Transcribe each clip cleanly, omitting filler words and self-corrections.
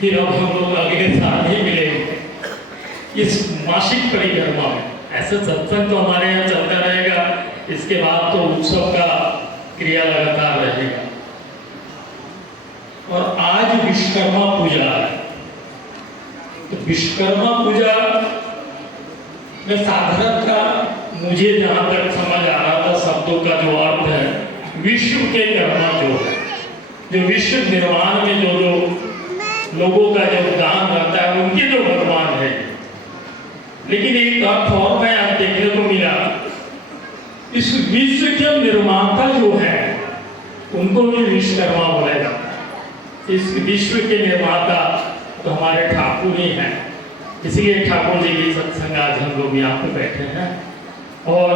फिर अब हम लोग अगले साल ही मिलेंगे इस मासिक परिक्रमा में। ऐसे सत्संग तो हमारे यहाँ चलता रहेगा, इसके बाद तो उत्सव का क्रिया लगातार रहेगा। और आज विश्वकर्मा पूजा है, तो विश्वकर्मा पूजा में साधारणतः मुझे जहाँ तक समझ आ रहा था शब्दों का जो अर्थ है, विश्व के कर्मा जो है, जो विश्व निर्माण में जो लोगों का योगदान रहता है, उनके जो भगवान है। लेकिन एक अर्थ और मैं आज देखने को मिला, इस विश्व के निर्माता जो है उनको भी विश्वकर्मा बोला जाता है। इस विश्व के निर्माता तो हमारे ठाकुर ही हैं, इसलिए ठाकुर जी की सत्संग आज हम लोग यहाँ पे बैठे हैं। और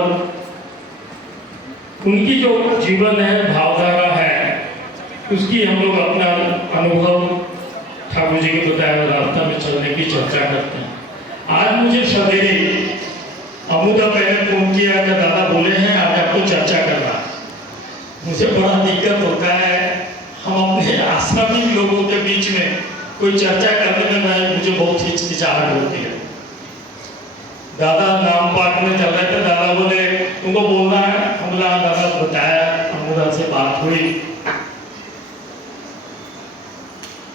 उनकी जो जीवन है, भावधारा है, उसकी हम लोग अपना अनुभव ठाकुर जी के बताए हुए रास्ता में चलने की चर्चा करते हैं। आज मुझे सवेरे अमुदा पहले फोन किया कि दादा बोले हैं आज आपको चर्चा करना। मुझे बड़ा दिक्कत होता है, हम अपने आश्रमी लोगों के बीच में कोई चर्चा करने में मुझे बहुत हिचकिचाहट होती है। दादा नाम पाठ में चल रहे थे, दादा बोले तुमको बोलना है, हम बोला दादा बताया, अमुदा से बात हुई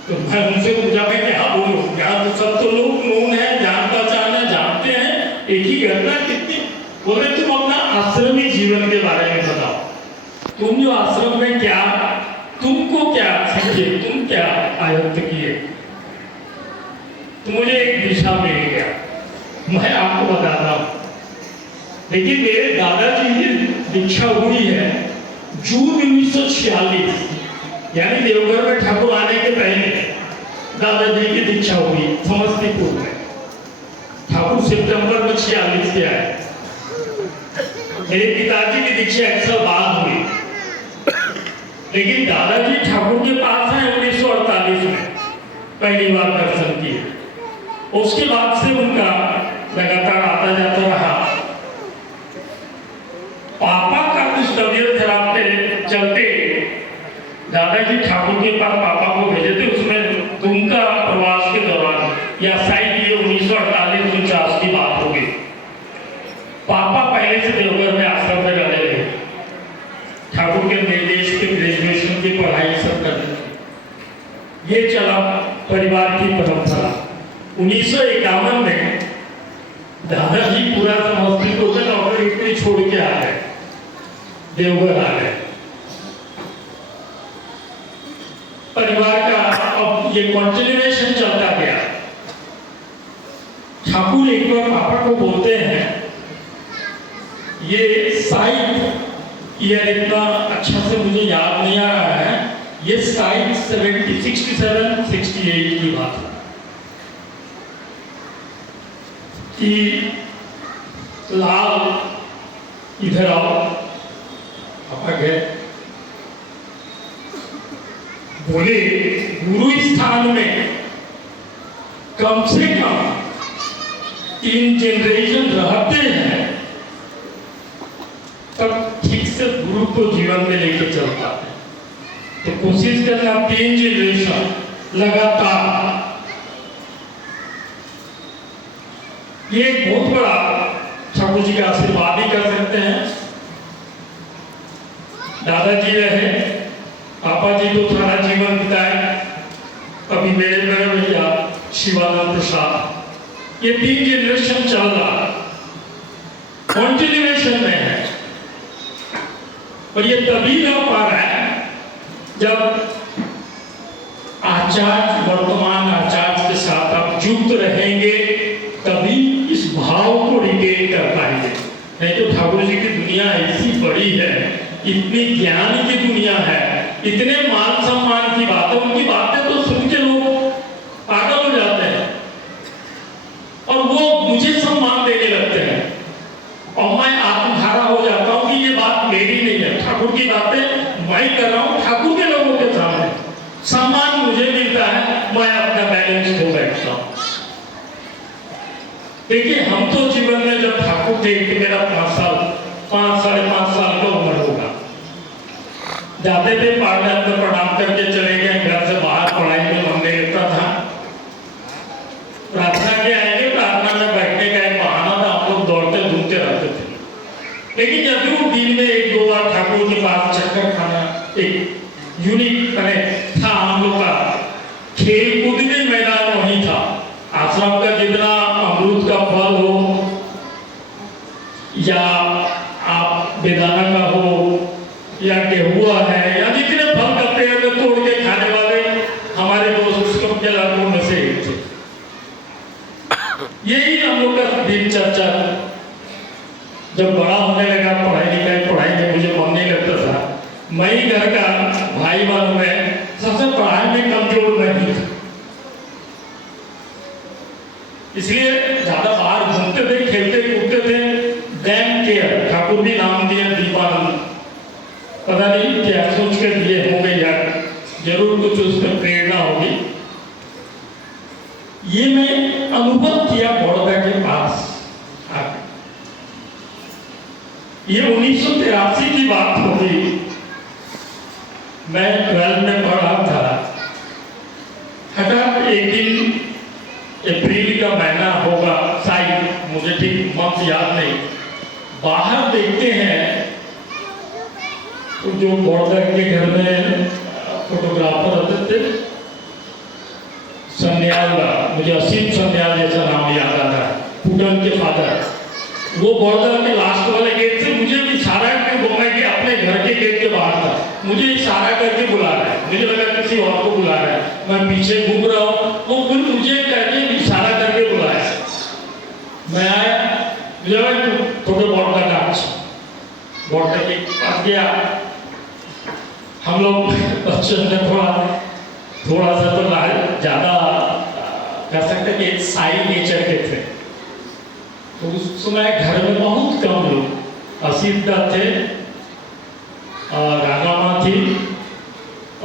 तो मैं उनसे पूछा मैं क्या बोलूं, यहाँ तो सब तो लोग नून है, जान पहचान है, जानते हैं, एक ही घटना कितनी। बोले तुम अपना आश्रमी जीवन के बारे में बताओ, तुम जो आश्रम में क्या, तुमको क्या सीखे, तुम क्या आयत्त किए। तो मुझे एक दिशा मिल गया, मैं आपको बताता हूँ। लेकिन मेरे दादाजी की दीक्षा हुई है जून 1946, यानी देवघर में ठाकुर आने के पहले दादाजी की दीक्षा हुई समस्तीपुर में। ठाकुर सितंबर में 46 से आए। मेरे पिताजी की दीक्षा 1 साल बाद हुई, लेकिन दादाजी ठाकुर के पास है 1948 में पहली बार दर्शन किए। उसके बाद से उनका लगातार आता जाता रहा। पापा का कुछ तबियत खराब के चलते दादाजी ठाकुर के पास पापा को भेजे थे, उसमें दुमका प्रवास के दौरान, या शायद ये 1948-49 की बात होगी। पापा पहले से देवघर में आश्रम में रहे थे, ठाकुर के निर्देश पे ग्रेजुएशन की पढ़ाई सब करते थे। ये चला परिवार की परंपरा। 1951 में दादाजी पूरा समस्तीपुर में नौकरी छोड़ के आ गए, देवघर आ गए। परिवार का अब ये कंटिन्यूएशन चलता गया। ठाकुर एक बार पापा को बोलते हैं, ये साइड ईयर इतना अच्छा से मुझे याद नहीं आ रहा है, ये साइड 67-68 की बात है कि लाल इधर आओ। पापा गए, बोले गुरु स्थान में कम से कम 3 जनरेशन रहते हैं, तब ठीक से गुरु को जीवन में लेके चल पाते। तो कोशिश करना 3 जनरेशन लगातार। ये एक बहुत बड़ा ठाकुर जी का आशीर्वाद ही कर सकते हैं। दादाजी रहे, पापा जी तो सारा जीवन बिताए, अभी मेरे बड़े भैया शिवानंद प्रसाद, ये 3 जनरेशन चल रहा, कंटिन्यूएशन में है। और ये तभी ना पा रहा है जब आचार्य, वर्तमान आचार्य के साथ आप युक्त रहेंगे, तभी इस भाव को रिटेन कर पाएंगे। नहीं तो ठाकुर जी की दुनिया ऐसी बड़ी है, इतनी ज्ञान की दुनिया है, इतने मान सम्मान की बातें, उनकी बातें तो सुन के लोग पागल हो जाते हैं और वो मुझे सम्मान देने लगते हैं और मैं आत्महारा हो जाता हूँ कि ये बात मेरी नहीं है, ठाकुर की बातें मैं कर रहा हूँ ठाकुर के लोगों के सामने, सम्मान मुझे मिलता है, मैं अपना बैलेंस हो बैठता हूँ। देखिए हम तो जीवन में जब ठाकुर थे, मेरा 5 साढ़े 5 साल का उम्र होगा, जाते थे पार्लर में प्रणाम करके चले गए, घर से बाहर पढ़ाई में मन नहीं लगता था, के पास चक्कर खाना एक यूनिक था हम लोग का। खेल कूद के मैदान वहीं था। आश्रम का जितना अमरूद का फल हो या आप बेदाना का हो या गेहुआ है या जितने फल का पेड़ में तोड़ के खाने वाले हमारे दोस्त उसको के लड़कों में से एक थे। यही हम लोग का दिनचर्या। जब बड़ा होने लगा पढ़ाई में मुझे मन नहीं लगता था। मैं ही घर का भाई बहन में सबसे पढ़ाई में कमजोर नहीं था, इसलिए ज्यादा बाहर घूमते थे, खेलते कूदते थे। डैम केयर ठाकुर भी नाम दिया दीपानंद, पता नहीं क्या सोच के दिए होंगे यार, जरूर कुछ उसमें प्रेरणा होगी। ये मैं अनुभव किया बड़ौदा के पास आके। ये 1983 की बात होगी। मैं 12 में पढ़ रहा था। हठात एक दिन अप्रैल का महीना होगा शायद, मुझे ठीक मंथ याद नहीं, बाहर देखते हैं तो जो बॉर्डर के घर में फोटोग्राफर रहते थे, सन्याल, मुझे असीम सन्याल जैसा नाम याद आ रहा है, पुटन के फादर, वो बॉर्डर के लास्ट वाले गेट से मुझे इशारा करके घुमा के अपने घर के गेट के बाहर था, मुझे इशारा करके बुला रहा है। मुझे लगा किसी और को बुला रहा है, मैं पीछे घूम रहा हूँ, वो फिर मुझे करके इशारा करके बुलाया। मैं आया, मुझे लगा थोड़े बॉर्डर का बॉर्डर के पास गया। हम लोग बच्चे ने थोड़ा सा तो ज्यादा कह सकते कि साई नेचर के थे, तो उस समय घर में बहुत कम लोग, असीदा थे, रागामा थी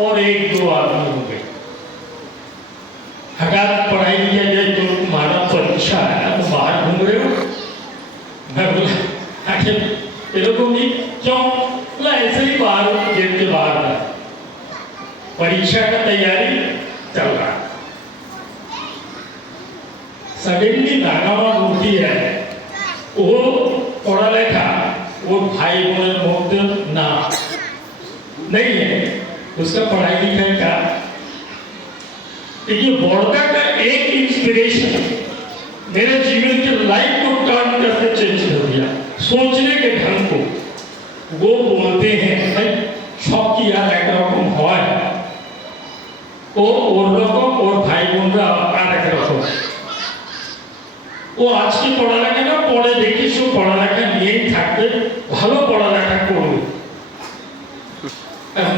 और एक दो आदमी हो गए। हठात पढ़ाई किया जाए तो तुम्हारा परीक्षा है, तो बाहर घूम रहे हो। मैं बोला आखिर ये लोगों ने क्यों? बोला ऐसे ही बाहर गेट के बाहर था, परीक्षा का तैयारी चल रहा। सडनली रागामा मूर्ति है, वो पढ़ा लिखा, वो भाई बोले ना नहीं है, उसका पढ़ाई लिखाई का। देखिए बड़ौदा का एक इंस्पिरेशन मेरे जीवन के लाइफ को टर्न करके चेंज कर दिया, सोचने के ढंग को। वो बोलते हैं भाई शौक की यार एक रकम है और रकम और भाई बोलता एक रकम। वो आज की पढ़ा लेखा ना पढ़े देखी सो पढ़ा लेखा नहीं থাকবে, ভালো পড়া লেখা করুন।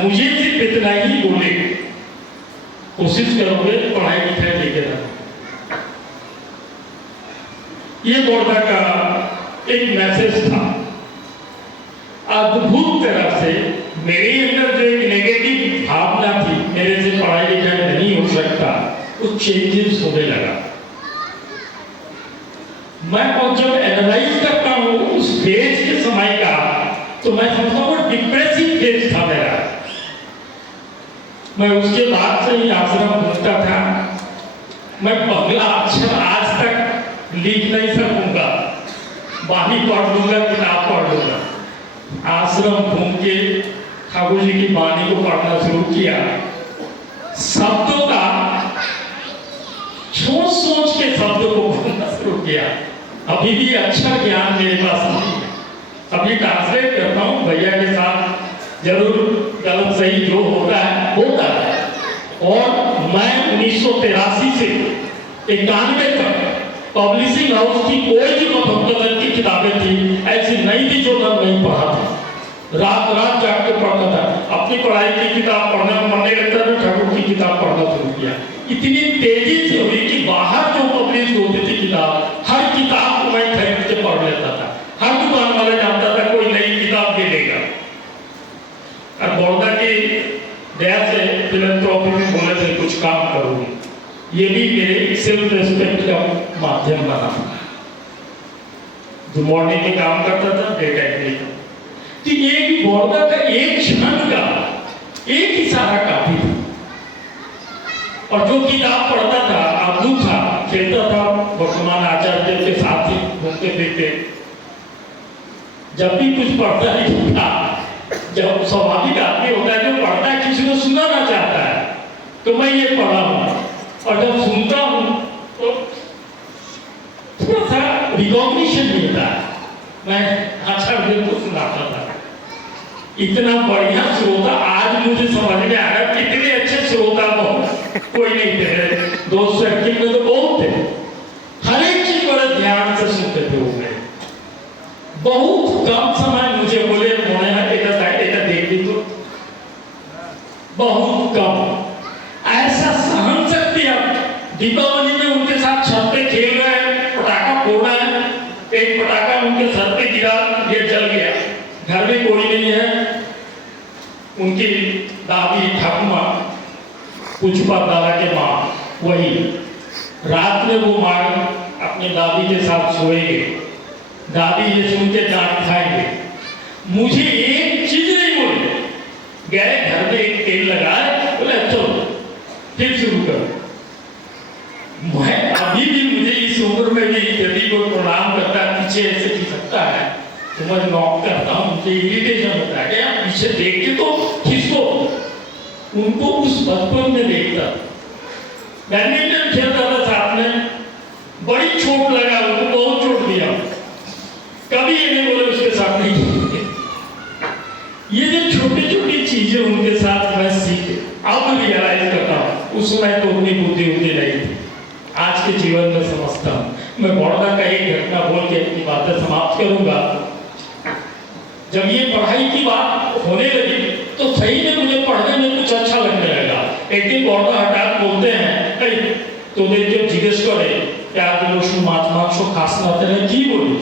मुझे सिर्फ इतना ही बोले, कोशिश करोगे पढ़ाई लिखाई लेके रखो। ये बड़ौदा का एक मैसेज था। अद्भुत तरह से मेरे अंदर जो एक नेगेटिव भावना थी, मेरे से पढ़ाई लिखाई नहीं हो सकता, वो चेंजेस होने लगा। मैं जब एनालाइज करता हूँ उस फेज के समय का, तो मैं समझता हूँ डिप्रेसिव फेज था मेरा। मैं उसके बाद से ही आश्रम घूमता था। मैं पहला अक्षर आज तक लिख नहीं सकूंगा, बानी पढ़ लूंगा, किताब पढ़ लूंगा। आश्रम घूम के ठाकुर जी की बानी को पढ़ना शुरू किया। शब्दों का सोच के शब्दों को बोलना शुरू किया। अभी भी अच्छा ज्ञान मेरे पास नहीं है, अभी ट्रांसलेट करता हूँ भैया के साथ, जरूर गलत सही जो होता है। और मैं 1983 से 91 तक पब्लिशिंग हाउस की कोई भी मुफद्दल की किताबें थी ऐसी नहीं थी जो मैं नहीं पढ़ा था। रात जाग के पढ़ता था। अपनी पढ़ाई की किताब पढ़ना मन नहीं लगता था, ठाकुर की किताब पढ़ना शुरू किया। इतनी तेजी से हुई कि बाहर जो पब्लिश होती थी किताब, हर किताब को मैं खरीद के पढ़ लेता था। हर दुकान वाला जानता था कोई नई किताब दे देगा। और बड़ौदा की दया से फिलैंथ्रोपी में बोले थे कुछ काम करूंगी, ये भी मेरे सेल्फ रेस्पेक्ट का माध्यम बना। जो मॉर्निंग में काम करता था, डे टाइम में, तो ये भी बड़ौदा का एक क्षण का एक इशारा काफी था। और जो किताब पढ़ता था, आदू था, खेलता था, वर्तमान आचार्य के साथ ही घूमते फिरते, जब भी कुछ पढ़ता नहीं था जब स्वाभाविक आदमी होता है जो पढ़ता है किसी को सुनाना चाहता है, तो मैं ये पढ़ा हूँ और जब सुनता हूँ तो थोड़ा सा रिकॉग्निशन मिलता है। मैं अच्छा दिन को सुनाता था, इतना बढ़िया श्रोता आज मुझे समझ में आ रहा, कितने अच्छे श्रोता बहुत कोई नहीं थे, दोस्त सर्किल में तो बहुत थे, हर एक चीज बड़े ध्यान से सुनते थे वो। बहुत कम समय मुझे बोले देख ली तो बहुत कम ऐसा सहन शक्ति। अब दीपावली में उनके साथ छत पे खेल रहे हैं, पटाखा फोड़ रहे हैं, एक पटाखा उनके सर पे गिरा, ये जल गया, घर में कोई नहीं है, उनकी दादी ठाकुमा पुष्पा दादा के माँ वही, रात में वो माँ अपनी दादी के साथ सोएंगे, दादी ये सुन के डांट खाएंगे, मुझे एक चीज नहीं बोले, गए घर में एक तेल लगाए, बोले चलो फिर शुरू करो। मैं अभी भी मुझे इस उम्र में भी यदि कोई प्रणाम करता है पीछे ऐसे खिसकता है तो मैं नॉक करता हूँ, मुझे इरिटेशन होता है क्या पीछे देख के तो खिसको। उनको उस बचपन में देखता, बैडमिंटन खेलता था साथ में, बड़ी चोट लगा, उनको बहुत चोट दिया, कभी ये नहीं बोले उसके साथ नहीं खेलेंगे। ये जो छोटी छोटी चीजें उनके साथ मैं सीखे, अब रियलाइज करता हूँ, उस समय तो उतनी बुद्धि नहीं थी, आज के जीवन में समझता हूँ। मैं बड़ौदा का एक घटना बोल के अपनी बातें समाप्त करूंगा। जब ये पढ़ाई की बात होने लगी तो सही में मुझे पढ़ने में कुछ अच्छा लगने लगा। एक दिन बड़ौदा हठात बोलते हैं तो देखिए जिज्ञेस करे क्या माछ खास की बोली,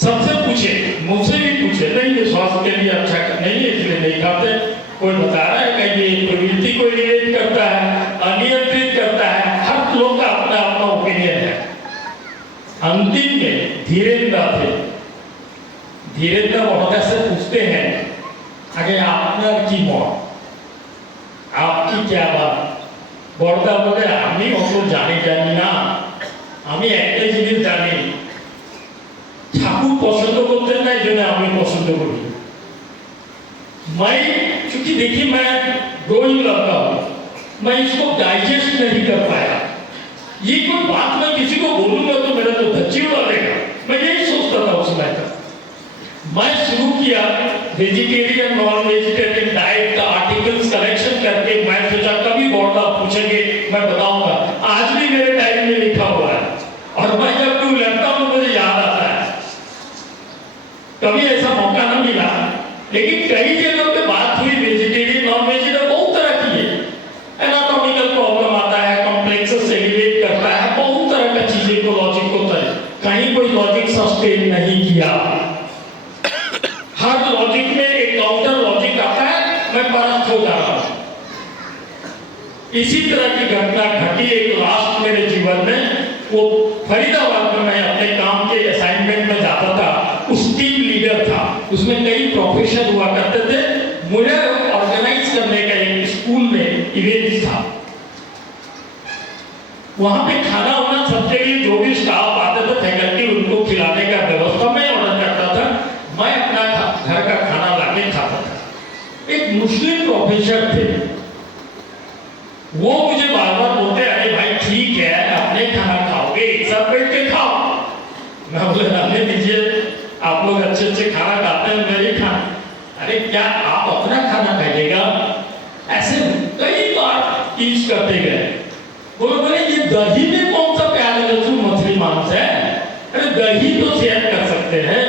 सबसे पूछे, मुझसे भी पूछे, नहीं ये स्वास्थ्य के लिए अच्छा नहीं है इसलिए नहीं खाते। कोई बता रहा है कि ये प्रवृत्ति को नियंत्रित करता है, अनियंत्रित करता है, हर लोग का अपना अपना ओपिनियन है। अंतिम में धीरेन्द्र थे, धीरेन्द्र बड़ौदा से पूछते हैं आगे आपकी की मौत आपकी क्या बात। बड़ौदा बोले हमें तो जानी जानी ना, हमें एक जिनिस जानी ঠাকুর পছন্দ করতেন না, এই জন্য আমি পছন্দ করি। मैं क्योंकि देखिए मैं ग्रोइंग लड़का हूँ, मैं इसको डाइजेस्ट नहीं कर पाया। ये कोई बात मैं किसी को बोलूंगा तो मेरा तो धज्जी उड़ा देगा, मैं यही सोचता था उस समय तक। मैं शुरू किया वेजिटेरियन नॉन वेजिटेरियन डाइट का आर्टिकल्स कलेक्शन करके, मैं सोचा कभी बड़ौदा पूछेंगे मैं बताऊंगा। आज भी मेरे डायरी में लिखा हुआ है और मैं जब भी लड़ता हूँ मुझे याद आता है। कभी ऐसा मौका ना मिला, लेकिन कई जगह पे बात हुई वेजिटेरियन नॉन वेजिटेरियन बहुत तरह की है, एनाटॉमिकल प्रॉब्लम आता है, कॉम्प्लेक्सेस एलिवेट करता है, बहुत तरह का चीजें को लॉजिक होता है, कहीं कोई लॉजिक सस्टेन नहीं किया। हर लॉजिक में एक काउंटर लॉजिक आता है, मैं परस्त हो जा रहा हूं। इसी तरह की घटना घटी एक लास्ट मेरे जीवन में, वो फरीदाबाद में मैं अपने काम के असाइनमेंट में जाता था, उस टीम लीडर था, उसमें कई प्रोफेसर हुआ करते थे, मुझे ऑर्गेनाइज करने का एक स्कूल में इवेंट था। वहां पे खाना वाना सबके लिए जो भी स्टाफ आते थे फैकल्टी उनको खिलाने का व्यवस्था मैं ऑर्डर करता था, मैं अपना घर का खाना लाके खाता था। एक मुस्लिम प्रोफेसर थे, वो मुझे बार बार बोलते अरे भाई ठीक है अपने खाना खाओगे, एक साथ बैठ के खाओ। मैं बोले रहने दीजिए, आप लोग अच्छे अच्छे खाना खाते हैं, मेरे खाना। अरे क्या आप अपना खाना खाइएगा? ऐसे कई बार टीच करते गए। बोले ये दही में कौन सा प्याज लहसुन मछली मांस है? अरे दही तो शेयर कर सकते हैं।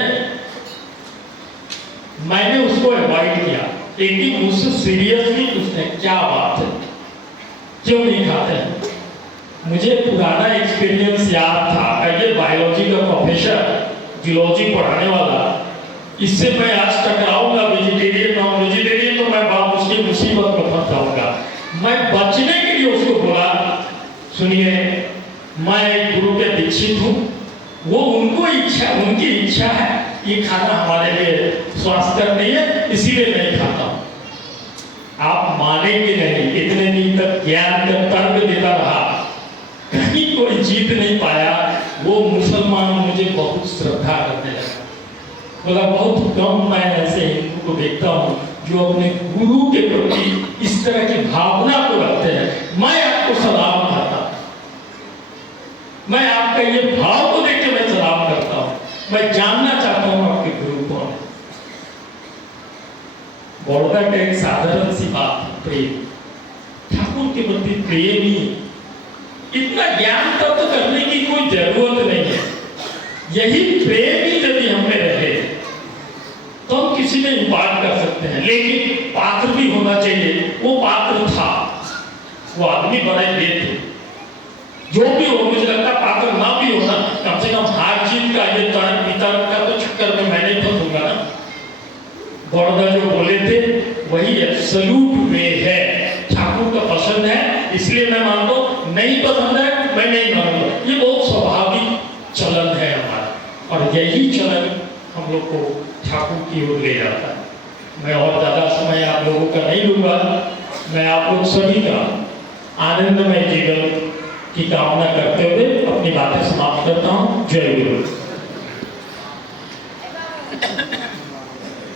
मैंने उसको अवॉइड किया, लेकिन मुझसे सीरियसली उसने क्या बात है, क्यों नहीं खाते हैं? मुझे पुराना एक्सपीरियंस याद था, ये बायोलॉजी का प्रोफेसर जियोलॉजी पढ़ाने वाला, इससे मैं आज टकराऊंगा वेजिटेरियन नॉन वेजिटेरियन तो मैं बाप उसकी मुसीबत में फंस जाऊंगा। मैं बचने के लिए उसको बोला सुनिए मैं गुरु के दीक्षित हूँ, वो उनको इच्छा, उनकी इच्छा है ये खाना हमारे लिए स्वास्थ्यकर नहीं है इसीलिए नहीं खाता हूँ। आप मानेंगे नहीं, इतने दिन तक ज्ञान का तर्क देता रहा, कहीं कोई जीत नहीं पाया। वो मुसलमान मुझे बहुत श्रद्धा करने लगा, बोला बहुत कम मैं ऐसे हिंदू लोगों को देखता हूँ जो अपने गुरु के प्रति इस तरह की भावना को रखते हैं। मैं आपको सलाम करता हूँ, मैं आपका ये भाव को देख के मैं सलाम करता हूँ। मैं जानना चाहता हूँ आपके गुरु कौन है। बड़ौदा का एक साधारण सी बात है, प्रेम। ठाकुर के प्रति प्रेम ही, इतना ज्ञान तत्व करने की कोई जरूरत नहीं है। यही प्रेम ही यदि हमें रहे तो हम किसी में इम्पार्ट कर सकते हैं, लेकिन पात्र भी होना चाहिए। वो पात्र था, वो आदमी बड़े ये थे। जो भी हो, मुझे लगता पात्र ना भी होना, कम से कम हार जीत का ये तर्क वितर्क का तो चक्कर में मैं नहीं फंसूंगा ना। बड़ौदा जो बोले थे वही एब्सोल्यूट वे है। ठाकुर का पसंद है इसलिए मैं मानता हूँ, नहीं पसंद है मैं नहीं मानूंगा। ये बहुत स्वाभाविक चलन है हमारा, और यही चलन हम लोग को ठाकुर की ओर ले जाता है। मैं और ज्यादा समय आप लोगों का नहीं लूंगा। मैं आप लोग सभी का आनंदमय जीवन की कामना करते हुए अपनी बातें समाप्त करता हूँ।